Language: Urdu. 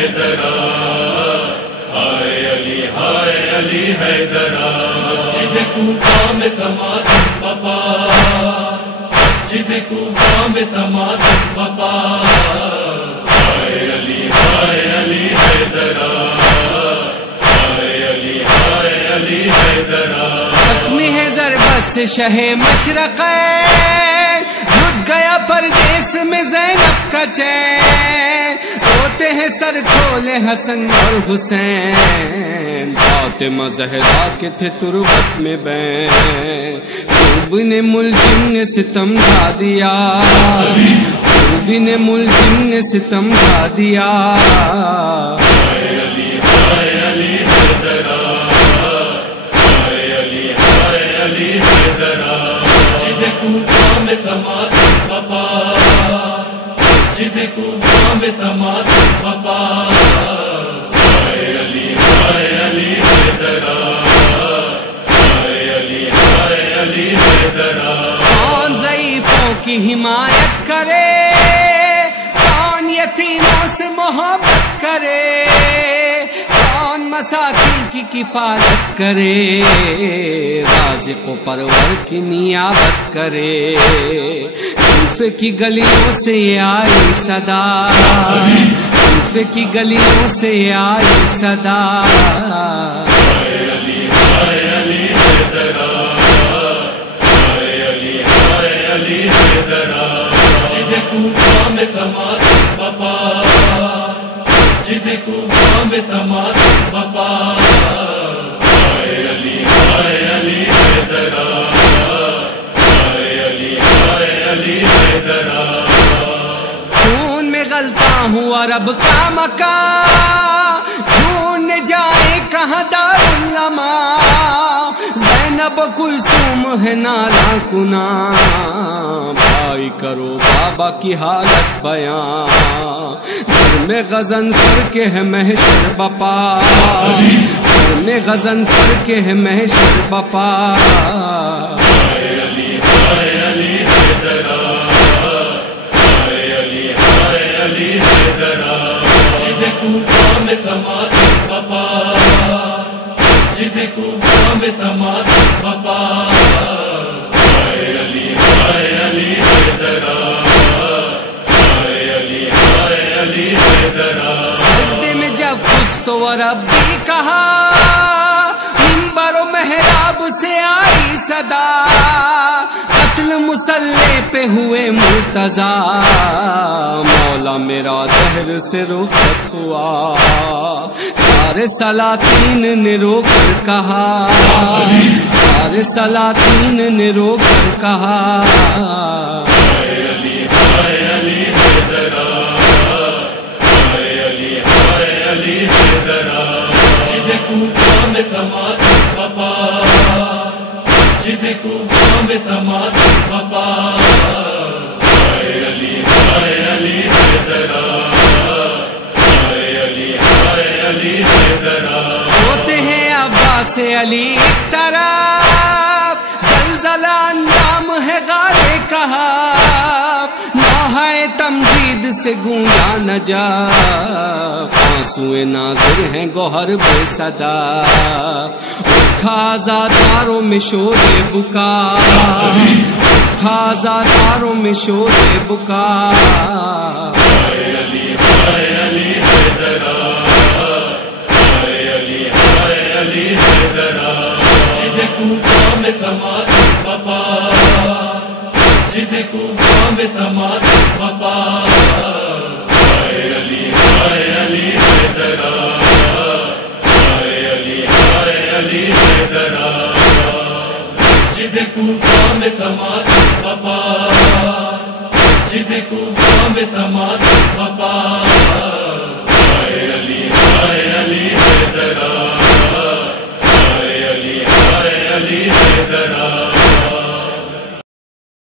حیدرا، ہائے علی حیدرا، مسجد کوفہ میں تھا ماتم بپا، مسجد کوفہ میں تھا ماتم بپا، ہائے علی حیدرا، ہائے علی حیدرا، زخمی ہے ضربت سے شہ مشرق، لٹ گیا پردیس میں زینب کا چین، روتے ہیں سر کھولے حسن اور حسین، فاطمہ زہرا کے تھے تربت میں بین، خوب نے ملزم نے ستم ڈھا دیا، خوب نے ملزم نے ستم ڈھا دیا، علی حیدرا، علی حیدرا، مسجد کوفہ میں تھا ماتم بپا، مسجد کوفہ میں تھا ماتم بپا، علی حیدرا، علی حیدرا، کون ضعیفوں کی حمایت کرے، کون یتیموں سے محبت کرے، کون مساکین کی کفالت کرے، رازق و پرور کی نیابت کرے، کوفے کی گلیوں سے یہ آئی صدا، کوفے کی گلیوں سے یہ آئی صدا، علی حیدرا، علی حیدرا، مسجد کوفہ میں تھا ماتم بپا، مسجد کوفہ میں تھا ماتم بپا، علی حیدرا، علی حیدرا، خون میں غلطا ہوا رب کا مکان، ڈھونڈنے جائے کہاں دارالعلماء، زینب کلثوم ہے نالا کنا، بھائی کرو بابا کی حالت بیان، گھر میں غضنفر کے ہے محشر بپا، گھر میں غضنفر کے ہے محشر بپا، علی حیدرا، علی حیدرا، مسجد کوفہ میں تھا ماتم بپا، مسجد کوفہ میں تھا ماتم بپا، علی حیدرا، علی حیدرا، سجدے میں جب پشتو و ربی کہا، منبر و محراب سے آئی صدا، قتل مسلح پہ ہوئے مرتضی، مولا میرا دہر سے رخصت ہوا، سارے سلاطین نے رو کر کہا، سارے سلاطین نے رو کر کہا، علی حیدرا، علی حیدرا، مسجد کوفہ میں تھا ماتم بپا، مسجد کوفہ میں تھا ماتم بپا، علی حیدرا، علی حیدرا، ہوتے ہیں عباس علی ایک طرف، زلزلہ اندام ہے غارے کہف، نوحہ تمجید سے گونگا نجف، آنسوئے ناظر ہیں گوہر بے صدا، اٹھا آزاداروں میں شور بکا، اٹھا آزاداروں میں شور بکا، علی حیدرا، علی حیدرا، مسجد کوفہ میں تھا ماتم بپا، مسجد کوفہ میں تھا ماتم بپا، علی حیدرا، علی حیدرا، مسجد کوفہ میں تھا ماتم بپا، مسجد کوفہ میں تھا ماتم بپا،